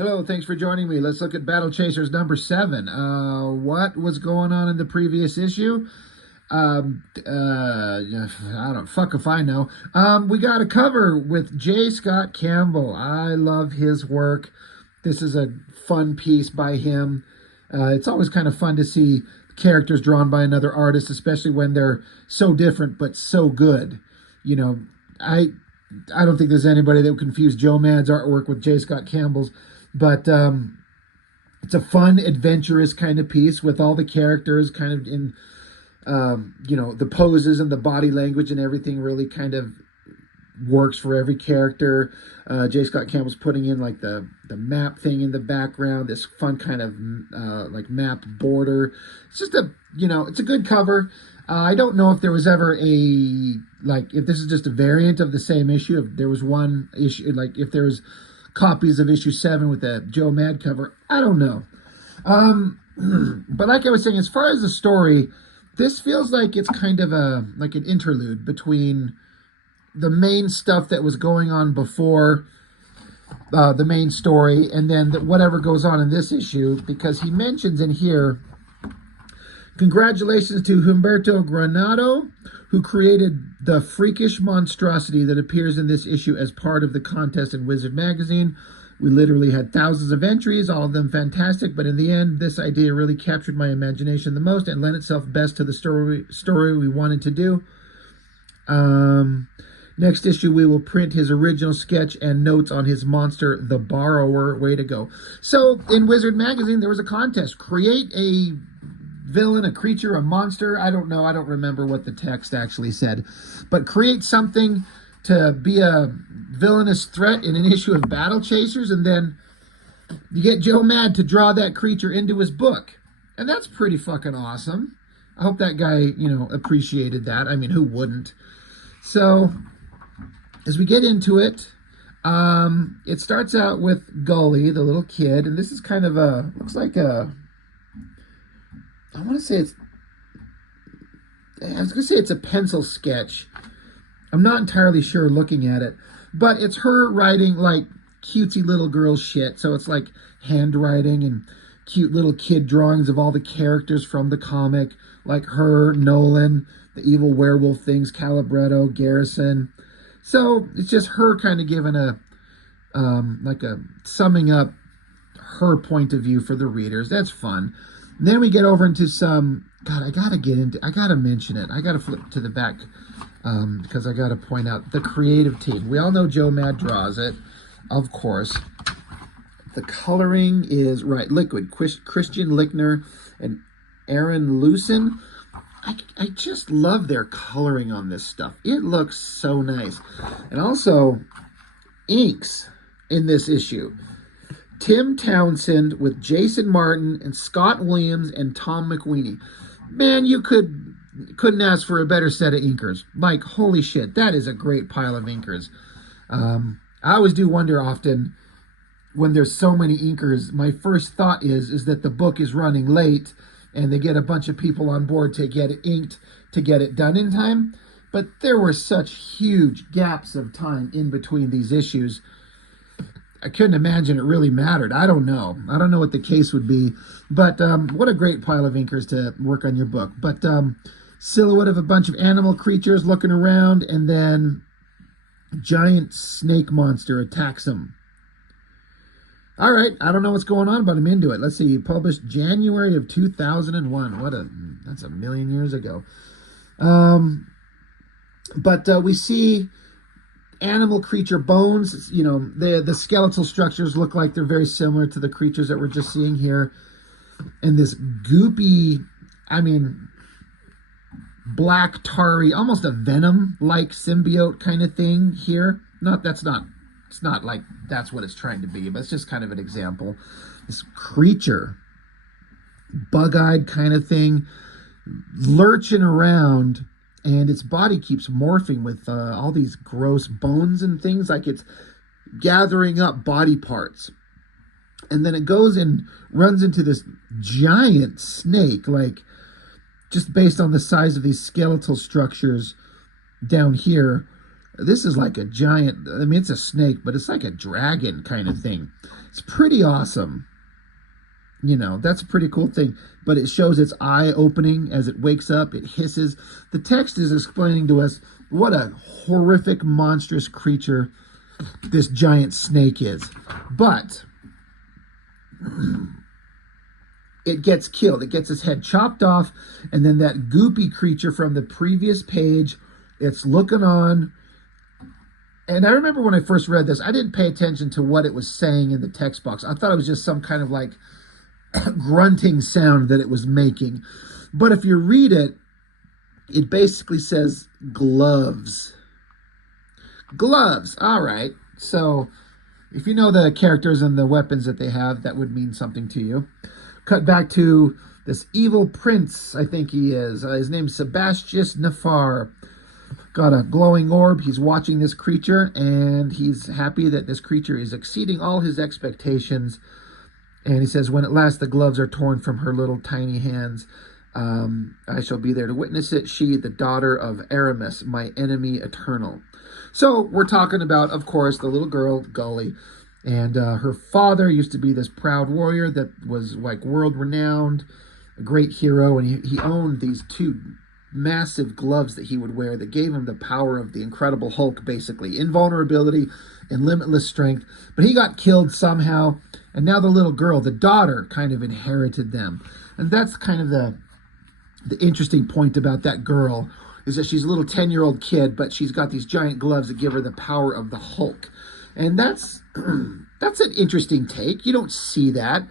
Hello, thanks for joining me. Let's look at Battle Chasers number 7. What was going on in the previous issue? I don't, fuck if I know. We got a cover with J. Scott Campbell. I love his work. This is a fun piece by him. It's always kind of fun to see characters drawn by another artist, especially when they're so different but so good. You know, I don't think there's anybody that would confuse Joe Mad's artwork with J. Scott Campbell's. But it's a fun, adventurous kind of piece with all the characters kind of in, the poses and the body language and everything really kind of works for every character. J. Scott Campbell's putting in like the map thing in the background, this fun kind of like map border. It's just it's a good cover. I don't know if there was ever if this is just a variant of the same issue, if there was one issue, like if there was copies of issue 7 with the Joe Mad cover. I don't know. But like I was saying, as far as the story, this feels like it's kind of like an interlude between the main stuff that was going on before the main story and then whatever goes on in this issue, because he mentions in here, congratulations to Humberto Granado, who created the freakish monstrosity that appears in this issue as part of the contest in Wizard magazine. We literally had thousands of entries, all of them fantastic, but in the end, this idea really captured my imagination the most and lent itself best to the story we wanted to do. Next issue, we will print his original sketch and notes on his monster, the Borrower. Way to go. So, in Wizard magazine, there was a contest. Create a villain, a creature, a monster. I don't know. I don't remember what the text actually said. But create something to be a villainous threat in an issue of Battle Chasers, and then you get Joe Mad to draw that creature into his book. And that's pretty fucking awesome. I hope that guy, appreciated that. I mean, who wouldn't? So, as we get into it, it starts out with Gully, the little kid, and this is kind of looks like I was going to say it's a pencil sketch. I'm not entirely sure looking at it, but it's her writing like cutesy little girl shit. So it's like handwriting and cute little kid drawings of all the characters from the comic, like her, Nolan, the evil werewolf things, Calibretto, Garrison. So it's just her kind of giving a summing up her point of view for the readers. That's fun. And then we get over into some, I gotta mention it. I gotta flip to the back because I gotta point out the creative team. We all know Joe Mad draws it, of course. The coloring is, Liquid, Christian Lickner and Aaron Lucen. I just love their coloring on this stuff. It looks so nice. And also, inks in this issue. Tim Townsend with Jason Martin and Scott Williams and Tom McWeeny. Man, you couldn't ask for a better set of inkers. Like, holy shit, that is a great pile of inkers. I always do wonder often when there's so many inkers, my first thought is that the book is running late and they get a bunch of people on board to get it inked to get it done in time. But there were such huge gaps of time in between these issues. I couldn't imagine it really mattered. I don't know. I don't know what the case would be. But what a great pile of inkers to work on your book. But silhouette of a bunch of animal creatures looking around, and then giant snake monster attacks them. All right. I don't know what's going on, but I'm into it. Let's see. Published January of 2001. That's a million years ago. But we see animal creature bones. The skeletal structures look like they're very similar to the creatures that we're just seeing here. And this goopy, black tarry, almost a venom-like symbiote kind of thing here. It's not like that's what it's trying to be, but it's just kind of an example. This creature, bug-eyed kind of thing, lurching around, and its body keeps morphing with all these gross bones and things, like it's gathering up body parts. And then it goes and runs into this giant snake, like just based on the size of these skeletal structures down here. This is like a giant, I mean, it's a snake, but it's like a dragon kind of thing. It's pretty awesome. You know, that's a pretty cool thing. But it shows its eye opening as it wakes up. It hisses. The text is explaining to us what a horrific, monstrous creature this giant snake is. But it gets killed. It gets its head chopped off. And then that goopy creature from the previous page, it's looking on. And I remember when I first read this, I didn't pay attention to what it was saying in the text box. I thought it was just some kind of like grunting sound that it was making. But if you read it, it basically says gloves. Gloves. All right. So if you know the characters and the weapons that they have, that would mean something to you. Cut back to this evil prince, I think he is. His name's Sebastian Nafar. Got a glowing orb. He's watching this creature, and he's happy that this creature is exceeding all his expectations. And he says, when at last the gloves are torn from her little tiny hands, I shall be there to witness it. She, the daughter of Aramis, my enemy eternal. So we're talking about, of course, the little girl, Gully. And her father used to be this proud warrior that was like world-renowned, a great hero. And he owned these two massive gloves that he would wear that gave him the power of the Incredible Hulk, basically. Invulnerability and limitless strength. But he got killed somehow. And now the little girl, the daughter, kind of inherited them. And that's kind of the interesting point about that girl, is that she's a little 10-year-old kid, but she's got these giant gloves that give her the power of the Hulk. And that's that's an interesting take. You don't see that.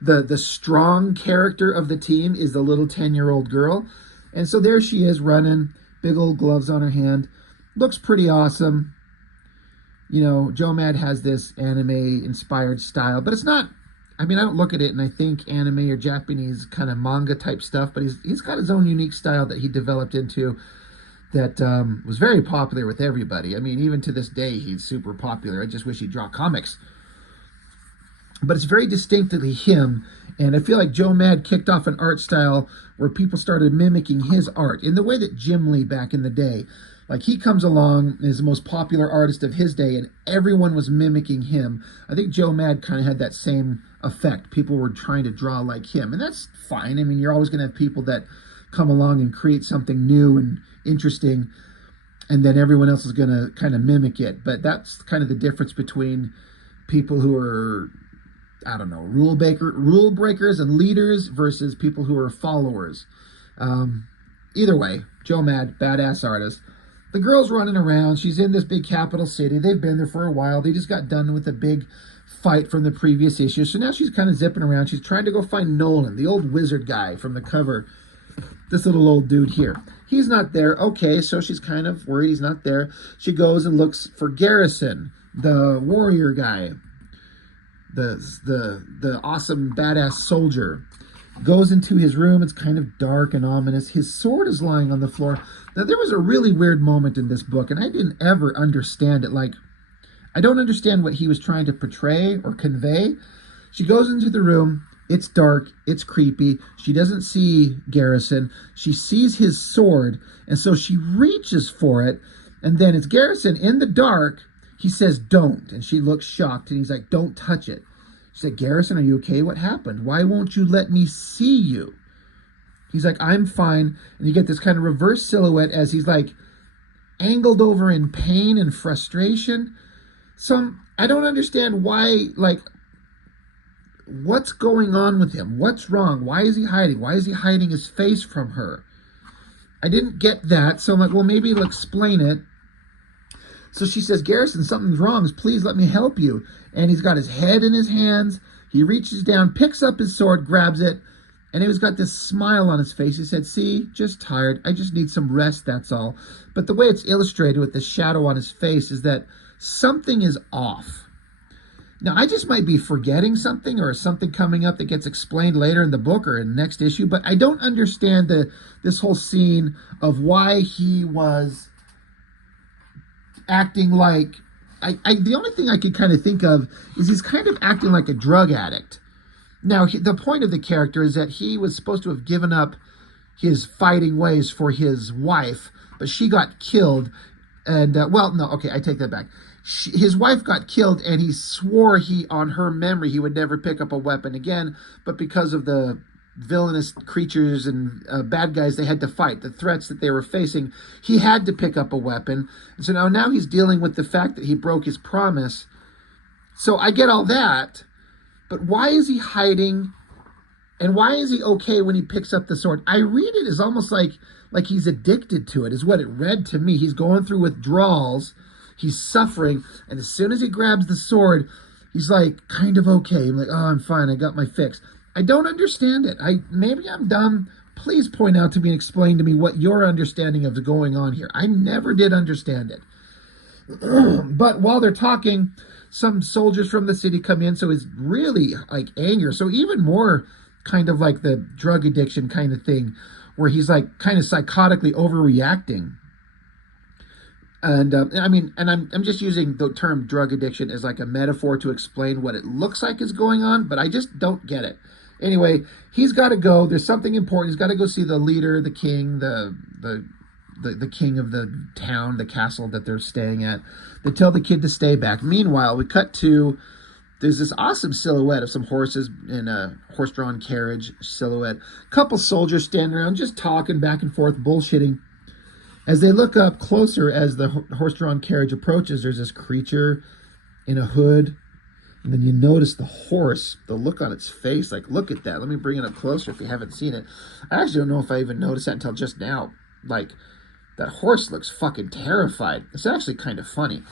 The strong character of the team is the little 10-year-old girl. And so there she is running, big old gloves on her hand. Looks pretty awesome. You know, Joe Mad has this anime-inspired style, but it's not, I mean, I don't look at it and I think anime or Japanese kind of manga-type stuff, but he's got his own unique style that he developed into that was very popular with everybody. I mean, even to this day, he's super popular. I just wish he'd draw comics. But it's very distinctly him, and I feel like Joe Mad kicked off an art style where people started mimicking his art in the way that Jim Lee back in the day. Like, he comes along, is the most popular artist of his day, and everyone was mimicking him. I think Joe Mad kind of had that same effect. People were trying to draw like him, and that's fine. I mean, you're always going to have people that come along and create something new and interesting, and then everyone else is going to kind of mimic it. But that's kind of the difference between people who are, I don't know, rule breakers and leaders versus people who are followers. Either way, Joe Mad, badass artist. The girl's running around. She's in this big capital city. They've been there for a while. They just got done with a big fight from the previous issue. So now she's kind of zipping around. She's trying to go find Nolan, the old wizard guy from the cover. This little old dude here. He's not there. Okay, so she's kind of worried he's not there. She goes and looks for Garrison, the warrior guy. The awesome badass soldier. Goes into his room. It's kind of dark and ominous. His sword is lying on the floor. Now, there was a really weird moment in this book, and I didn't ever understand it. Like, I don't understand what he was trying to portray or convey. She goes into the room. It's dark. It's creepy. She doesn't see Garrison. She sees his sword, and so she reaches for it, and then it's Garrison in the dark. He says, don't, and she looks shocked, and he's like, don't touch it. She said, Garrison, are you okay? What happened? Why won't you let me see you? He's like, I'm fine. And you get this kind of reverse silhouette as he's like angled over in pain and frustration. So I don't understand why, like, what's going on with him? What's wrong? Why is he hiding? Why is he hiding his face from her? I didn't get that. So I'm like, well, maybe he'll explain it. So she says, Garrison, something's wrong. Please let me help you. And he's got his head in his hands. He reaches down, picks up his sword, grabs it, and he's got this smile on his face. He said, see, just tired. I just need some rest, that's all. But the way it's illustrated with the shadow on his face is that something is off. Now, I just might be forgetting something or something coming up that gets explained later in the book or in the next issue, but I don't understand this whole scene of why he was acting like, the only thing I could kind of think of is he's kind of acting like a drug addict. Now, the point of the character is that he was supposed to have given up his fighting ways for his wife, but she got killed. And, well, no, okay, I take that back. His wife got killed, and he swore on her memory, he would never pick up a weapon again. But because of the villainous creatures and bad guys they had to fight, the threats that they were facing, he had to pick up a weapon. And so now he's dealing with the fact that he broke his promise. So I get all that, but why is he hiding? And why is he okay when he picks up the sword? I read it as almost like he's addicted to it, is what it read to me. He's going through withdrawals. He's suffering. And as soon as he grabs the sword, he's like kind of okay. I'm like, oh, I'm fine. I got my fix. I don't understand it. Maybe I'm dumb. Please point out to me and explain to me what your understanding of going on here. I never did understand it. But while they're talking, some soldiers from the city come in. So it's really like anger. So even more kind of like the drug addiction kind of thing, where he's like kind of psychotically overreacting. And I'm just using the term drug addiction as like a metaphor to explain what it looks like is going on, but I just don't get it. Anyway, he's got to go. There's something important. He's got to go see the leader, the king, the king of the town, the castle that they're staying at. They tell the kid to stay back. Meanwhile, we cut to, there's this awesome silhouette of some horses in a horse-drawn carriage silhouette. Couple soldiers standing around just talking back and forth, bullshitting. As they look up closer, as the horse-drawn carriage approaches, there's this creature in a hood. And then you notice the horse, the look on its face. Like, look at that. Let me bring it up closer if you haven't seen it. I actually don't know if I even noticed that until just now. Like, that horse looks fucking terrified. It's actually kind of funny.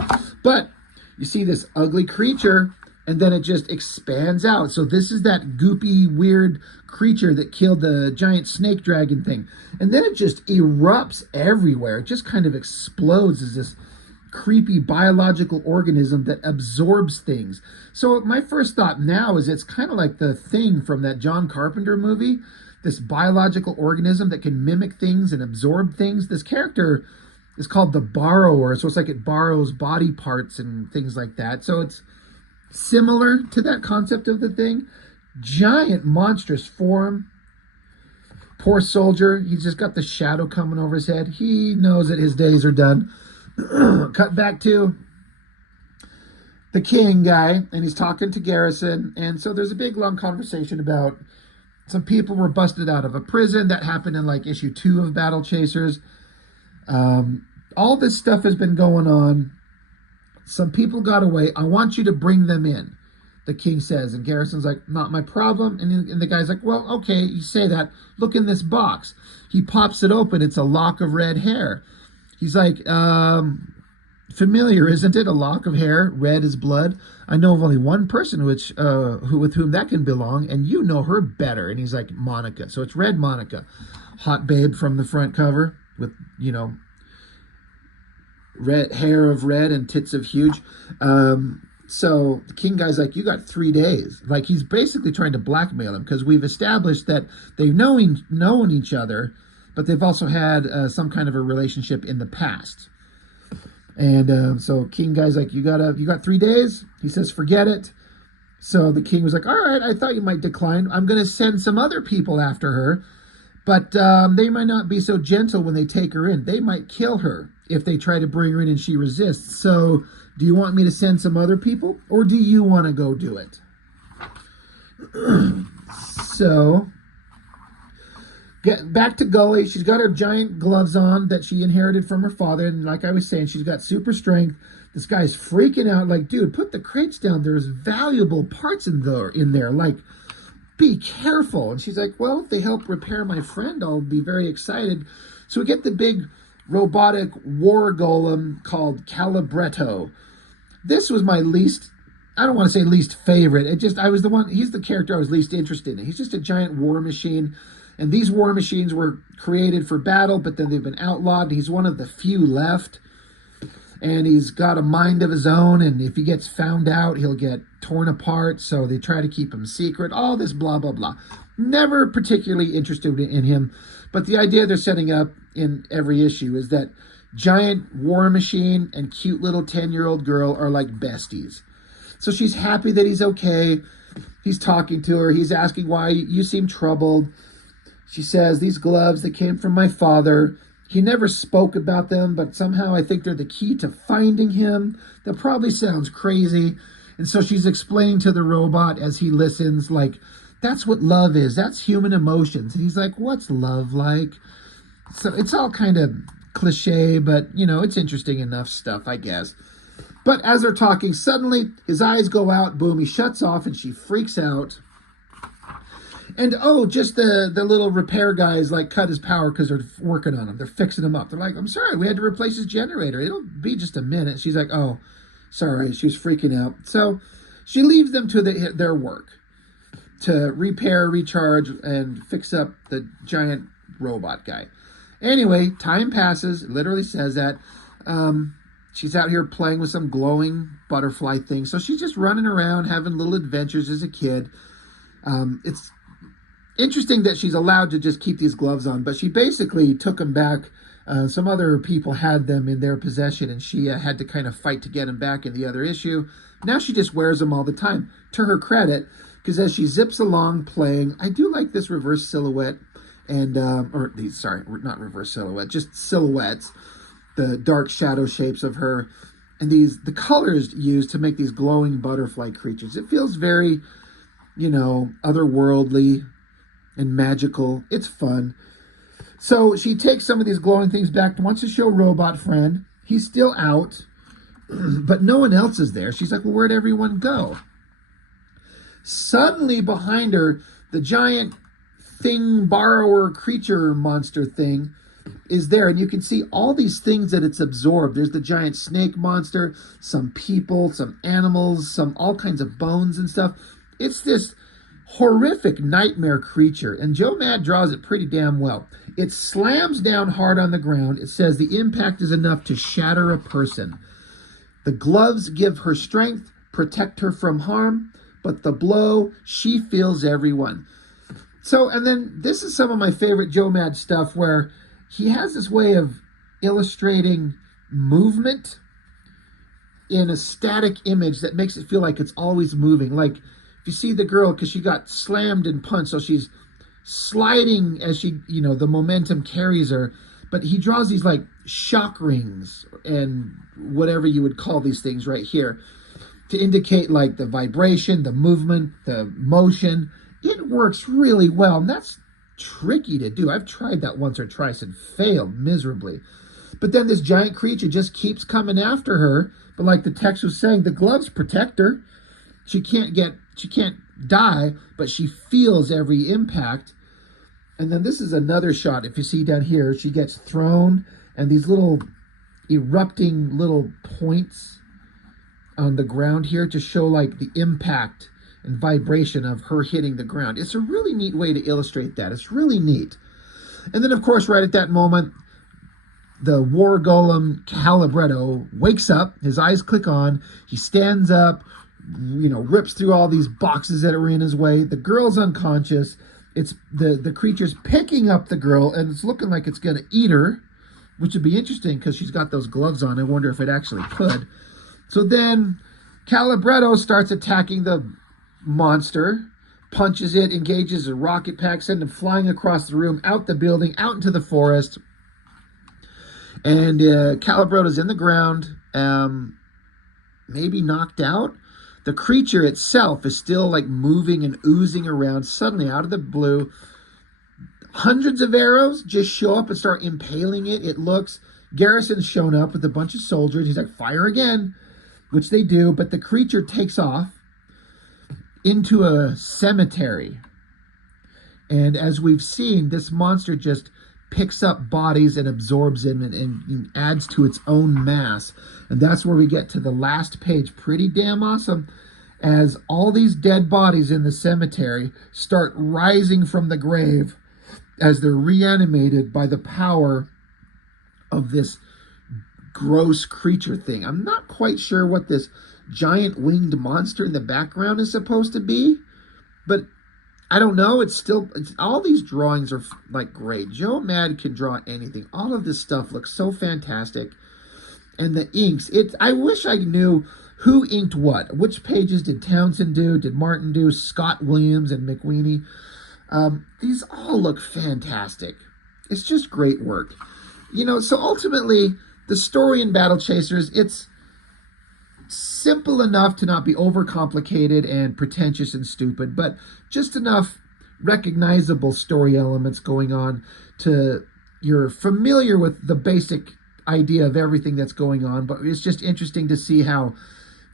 But you see this ugly creature, and then it just expands out. So this is that goopy, weird creature that killed the giant snake dragon thing. And then it just erupts everywhere. It just kind of explodes as this creepy biological organism that absorbs things. So my first thought now is it's kind of like the Thing from that John Carpenter movie, this biological organism that can mimic things and absorb things. This character is called the Borrower, so it's like it borrows body parts and things like that. So it's similar to that concept of the Thing. Giant, monstrous form. Poor soldier, he's just got the shadow coming over his head. He knows that his days are done. Cut back to the king guy, and he's talking to Garrison. And so there's a big long conversation about some people were busted out of a prison. That happened in like issue 2 of Battle Chasers. All this stuff has been going on. Some people got away. I want you to bring them in, the king says. And Garrison's like, not my problem. And the guy's like, well, okay, you say that. Look in this box. He pops it open. It's a lock of red hair. He's like, familiar, isn't it? A lock of hair, red as blood. I know of only one person with whom that can belong, and you know her better. And he's like, Monica. So it's Red Monica. Hot babe from the front cover with, red hair of red and tits of huge. So the king guy's like, you got 3 days. Like, he's basically trying to blackmail him, because we've established that they've known each other, but they've also had some kind of a relationship in the past. And so king guy's like, you got 3 days? He says, forget it. So the king was like, all right, I thought you might decline. I'm going to send some other people after her, but they might not be so gentle when they take her in. They might kill her if they try to bring her in and she resists. So do you want me to send some other people, or do you want to go do it? So get back to Gully. She's got her giant gloves on that she inherited from her father. And like I was saying, she's got super strength. This guy's freaking out. Like, dude, put the crates down. There's valuable parts in there. Like, be careful. And she's like, well, if they help repair my friend, I'll be very excited. So we get the big robotic war golem called Calibretto. This was my least, I don't want to say least favorite. He's the character I was least interested in. He's just a giant war machine. And these war machines were created for battle, but then they've been outlawed. He's one of the few left. And he's got a mind of his own. And if he gets found out, he'll get torn apart. So they try to keep him secret. All this blah, blah, blah. Never particularly interested in him. But the idea they're setting up in every issue is that giant war machine and cute little 10-year-old girl are like besties. So she's happy that he's okay. He's talking to her. He's asking why you seem troubled. She says, these gloves that came from my father, He never spoke about them, but somehow I think they're the key to finding him. That probably sounds crazy. And so she's explaining to the robot as he listens, like, that's what love is. That's human emotions. And he's like, what's love like? So it's all kind of cliche, but, you know, it's interesting enough stuff, I guess. But as they're talking, suddenly his eyes go out. Boom, he shuts off and she freaks out. And, oh, just the little repair guys, like, cut his power because they're working on him. They're fixing him up. They're like, I'm sorry, we had to replace his generator. It'll be just a minute. She's like, oh, sorry. She was freaking out. So she leaves them to their work to repair, recharge, and fix up the giant robot guy. Anyway, time passes. It literally says that. She's out here playing with some glowing butterfly thing. So she's just running around, having little adventures as a kid. It's interesting that she's allowed to just keep these gloves on, but she basically took them back. Some other people had them in their possession, and she had to kind of fight to get them back in the other issue. Now she just wears them all the time, to her credit, because as she zips along playing, I do like this reverse silhouette, and, or these, sorry, not reverse silhouette, just silhouettes, the dark shadow shapes of her, and the colors used to make these glowing butterfly creatures. It feels very, you know, otherworldly and magical. It's fun. So she takes some of these glowing things back, wants to show Robot Friend. He's still out, but no one else is there. She's like, well, where'd everyone go? Suddenly behind her, the giant thing borrower creature monster thing is there, and you can see all these things that it's absorbed. There's the giant snake monster, some people, some animals, some all kinds of bones and stuff. It's this horrific nightmare creature, and Joe Mad draws it pretty damn well. It slams down hard on the ground. It says the impact is enough to shatter a person. The gloves give her strength, protect her from harm, but the blow, she feels everyone. So, and then this is some of my favorite Joe Mad stuff where he has this way of illustrating movement in a static image that makes it feel like it's always moving. Like, if you see the girl, because she got slammed and punched, so she's sliding as she, you know, the momentum carries her. But he draws these like shock rings and whatever you would call these things right here to indicate like the vibration, the movement, the motion. It works really well, and that's tricky to do. I've tried that once or twice and failed miserably. But then this giant creature just keeps coming after her. But like the text was saying, the gloves protect her. She can't die, but she feels every impact. And then this is another shot. If you see down here, she gets thrown, and these little erupting little points on the ground here to show like the impact and vibration of her hitting the ground. It's a really neat way to illustrate that. It's really neat. And then, of course, right at that moment, the war golem Calibretto wakes up. His eyes click on. He stands up, you know, rips through all these boxes that are in his way. The girl's unconscious. It's the creature's picking up the girl, and it's looking like it's going to eat her, which would be interesting because she's got those gloves on. I wonder if it actually could. So then Calibretto starts attacking the monster, punches it, engages a rocket pack, sending him flying across the room, out the building, out into the forest. And Calibretto's in the ground, maybe knocked out. The creature itself is still like moving and oozing around. Suddenly, out of the blue, hundreds of arrows just show up and start impaling it. It looks, Garrison's shown up with a bunch of soldiers. He's like, fire again, which they do. But the creature takes off into a cemetery. And as we've seen, this monster just picks up bodies and absorbs them and adds to its own mass. And that's where we get to the last page. Pretty damn awesome. As all these dead bodies in the cemetery start rising from the grave as they're reanimated by the power of this gross creature thing. I'm not quite sure what this giant winged monster in the background is supposed to be, but I don't know. It's all these drawings are like great. Joe Mad can draw anything. All of this stuff looks so fantastic. And the inks, I wish I knew who inked what. Which pages did Townsend do? Did Martin do? Scott Williams and McWeeny? These all look fantastic. It's just great work. So ultimately, the story in Battle Chasers, it's simple enough to not be overcomplicated and pretentious and stupid, but just enough recognizable story elements going on to you're familiar with the basic idea of everything that's going on. But it's just interesting to see how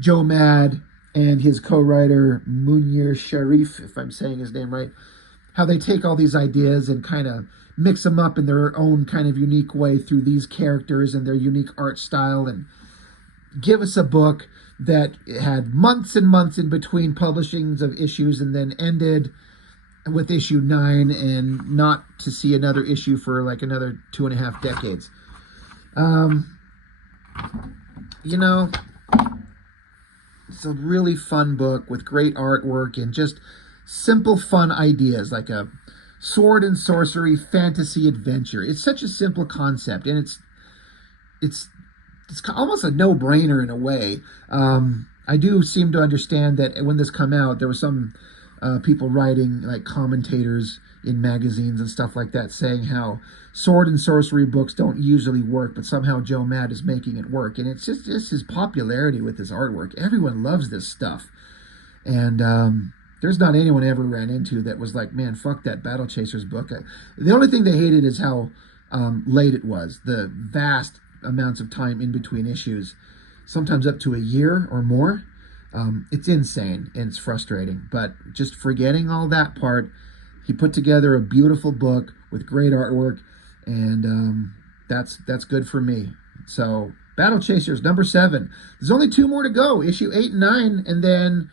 Joe Mad and his co-writer Munir Sharif, if I'm saying his name right, how they take all these ideas and kind of mix them up in their own kind of unique way through these characters and their unique art style, and give us a book that had months and months in between publishings of issues and then ended with issue 9 and not to see another issue for like another 2.5 decades. It's a really fun book with great artwork and just simple, fun ideas, like a sword and sorcery fantasy adventure. It's such a simple concept, and it's almost a no-brainer in a way. I do seem to understand that when this came out, there were some people writing, like commentators in magazines and stuff like that, saying how sword and sorcery books don't usually work, but somehow Joe Mad is making it work. And it's just his popularity with his artwork. Everyone loves this stuff. And there's not anyone I ever ran into that was like, man, fuck that Battle Chasers book. The only thing they hated is how late it was. The vast amounts of time in between issues, sometimes up to a year or more. It's insane and it's frustrating. But just forgetting all that part, he put together a beautiful book with great artwork, and that's good for me. So Battle Chasers number 7. There's only 2 more to go, issue 8 and 9, and then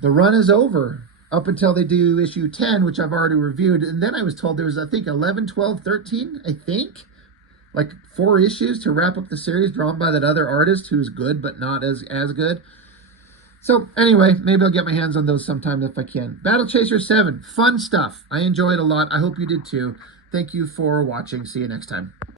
the run is over up until they do issue 10, which I've already reviewed. And then I was told there was, I think, 11, 12, 13, I think. Like 4 issues to wrap up the series, drawn by that other artist who's good but not as good. So anyway, maybe I'll get my hands on those sometime if I can. Battle Chaser 7, fun stuff. I enjoyed it a lot. I hope you did too. Thank you for watching. See you next time.